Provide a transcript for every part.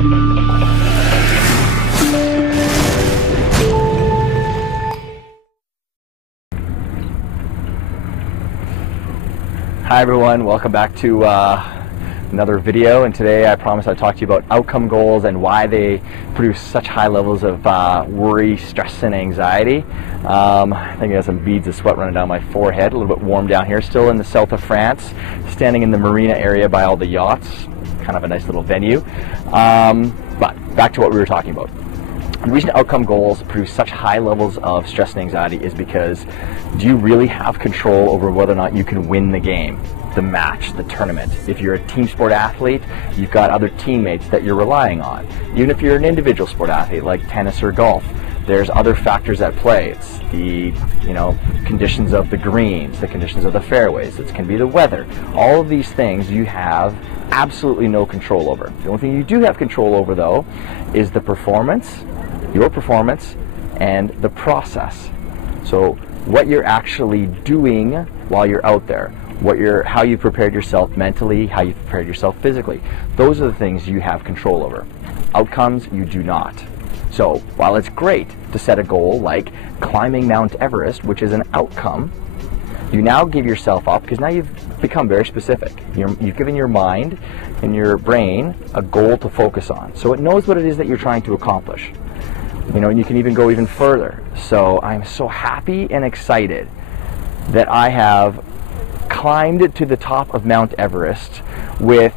Hi everyone, welcome back to another video, and today I promised I'd talk to you about outcome goals and why they produce such high levels of worry, stress, and anxiety. I think I got some beads of sweat running down my forehead, a little bit warm down here, still in the south of France, standing in the marina area by all the yachts, kind of a nice little venue. But back to what we were talking about. The reason outcome goals produce such high levels of stress and anxiety is because do you really have control over whether or not you can win the game, the match, the tournament? If you're a team sport athlete, you've got other teammates that you're relying on. Even if you're an individual sport athlete like tennis or golf, there's other factors at play. It's the conditions of the greens, the conditions of the fairways. It can be the weather. All of these things you have absolutely no control over. The only thing you do have control over, though, is the performance, your performance, and the process. So what you're actually doing while you're out there, how you prepared yourself mentally, how you prepared yourself physically. Those are the things you have control over. Outcomes, you do not. So while it's great to set a goal like climbing Mount Everest, which is an outcome, you now give yourself up, because now you've become very specific. You've given your mind and your brain a goal to focus on. So it knows what it is that you're trying to accomplish. And you can even go even further. So I'm so happy and excited that I have climbed to the top of Mount Everest with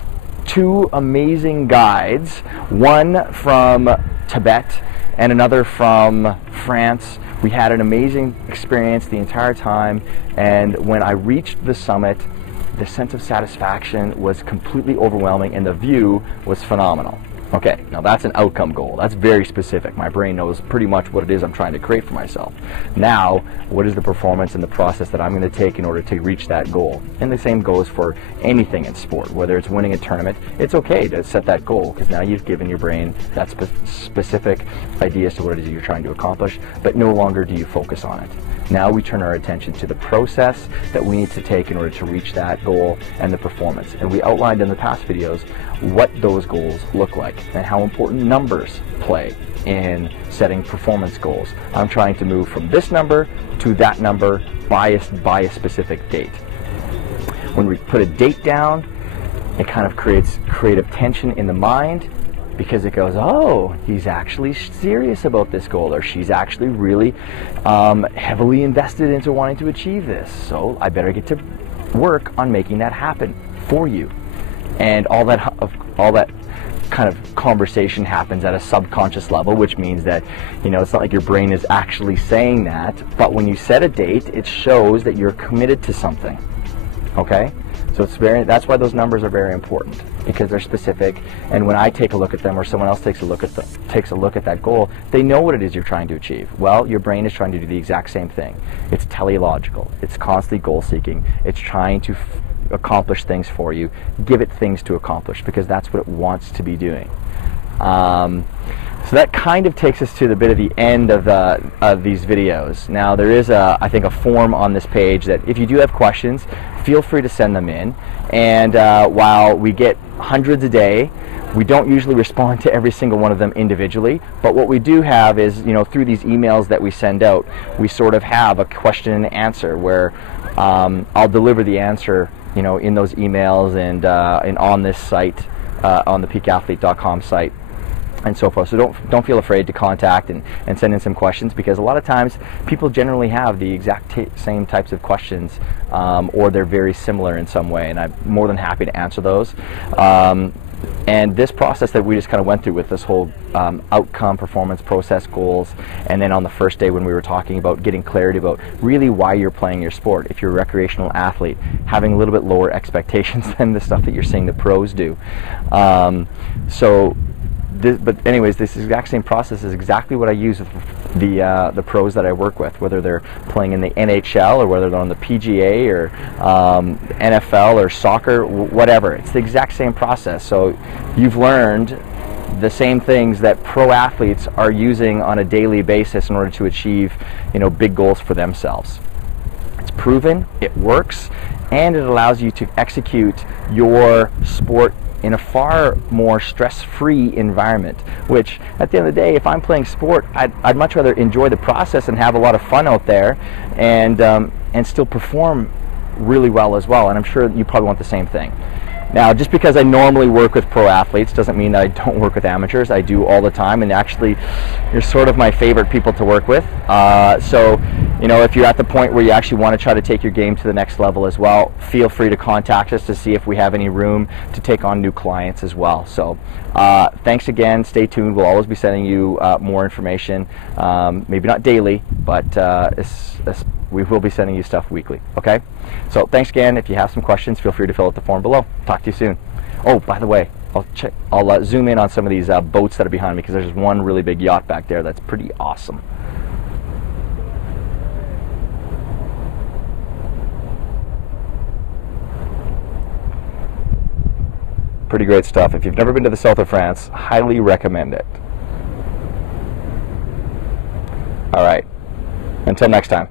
two amazing guides, one from Tibet and another from France. We had an amazing experience the entire time, and when I reached the summit, the sense of satisfaction was completely overwhelming and the view was phenomenal. Okay, now that's an outcome goal. That's very specific. My brain knows pretty much what it is I'm trying to create for myself. Now, what is the performance and the process that I'm going to take in order to reach that goal? And the same goes for anything in sport. Whether it's winning a tournament, it's okay to set that goal, because now you've given your brain that specific idea as to what it is you're trying to accomplish, but no longer do you focus on it. Now we turn our attention to the process that we need to take in order to reach that goal and the performance. And we outlined in the past videos what those goals look like and how important numbers play in setting performance goals. I'm trying to move from this number to that number by a specific date. When we put a date down, it kind of creates creative tension in the mind, because it goes, oh, he's actually serious about this goal, or she's actually really heavily invested into wanting to achieve this. So I better get to work on making that happen for you. And all that kind of conversation happens at a subconscious level, which means that it's not like your brain is actually saying that, but when you set a date, it shows that you're committed to something. Okay? So that's why those numbers are very important, because they're specific, and when I take a look at them or someone else takes a look at that goal, they know what it is you're trying to achieve. Well, your brain is trying to do the exact same thing. It's teleological. It's constantly goal seeking. It's trying to accomplish things for you, give it things to accomplish, because that's what it wants to be doing. So that kind of takes us to the bit of the end of these videos. Now there is I think a form on this page that if you do have questions, feel free to send them in. And while we get hundreds a day, we don't usually respond to every single one of them individually, but what we do have is, through these emails that we send out, we sort of have a question and answer where I'll deliver the answer, in those emails and on this site, on the peakathlete.com site, and so forth. So don't feel afraid to contact and send in some questions, because a lot of times people generally have the exact same types of questions, or they're very similar in some way, and I'm more than happy to answer those. And this process that we just kind of went through with this whole outcome, performance, process, goals, and then on the first day when we were talking about getting clarity about really why you're playing your sport. If you're a recreational athlete, having a little bit lower expectations than the stuff that you're seeing the pros do. But anyways, this exact same process is exactly what I use with the pros that I work with, whether they're playing in the NHL or whether they're on the PGA or NFL or soccer, whatever. It's the exact same process. So you've learned the same things that pro athletes are using on a daily basis in order to achieve, big goals for themselves. It's proven, it works, and it allows you to execute your sport in a far more stress-free environment, which at the end of the day, if I'm playing sport, I'd much rather enjoy the process and have a lot of fun out there and still perform really well as well. And I'm sure you probably want the same thing. Now, just because I normally work with pro athletes doesn't mean that I don't work with amateurs. I do all the time, and actually, you're sort of my favorite people to work with. So, you know, if you're at the point where you actually want to try to take your game to the next level as well, feel free to contact us to see if we have any room to take on new clients as well. So, thanks again. Stay tuned. We'll always be sending you more information. Maybe not daily, but we will be sending you stuff weekly. Okay? So thanks again. If you have some questions, feel free to fill out the form below. Talk to you soon. Oh, by the way, I'll zoom in on some of these boats that are behind me, because there's one really big yacht back there that's pretty awesome. Pretty great stuff. If you've never been to the south of France, highly recommend it. All right. Until next time.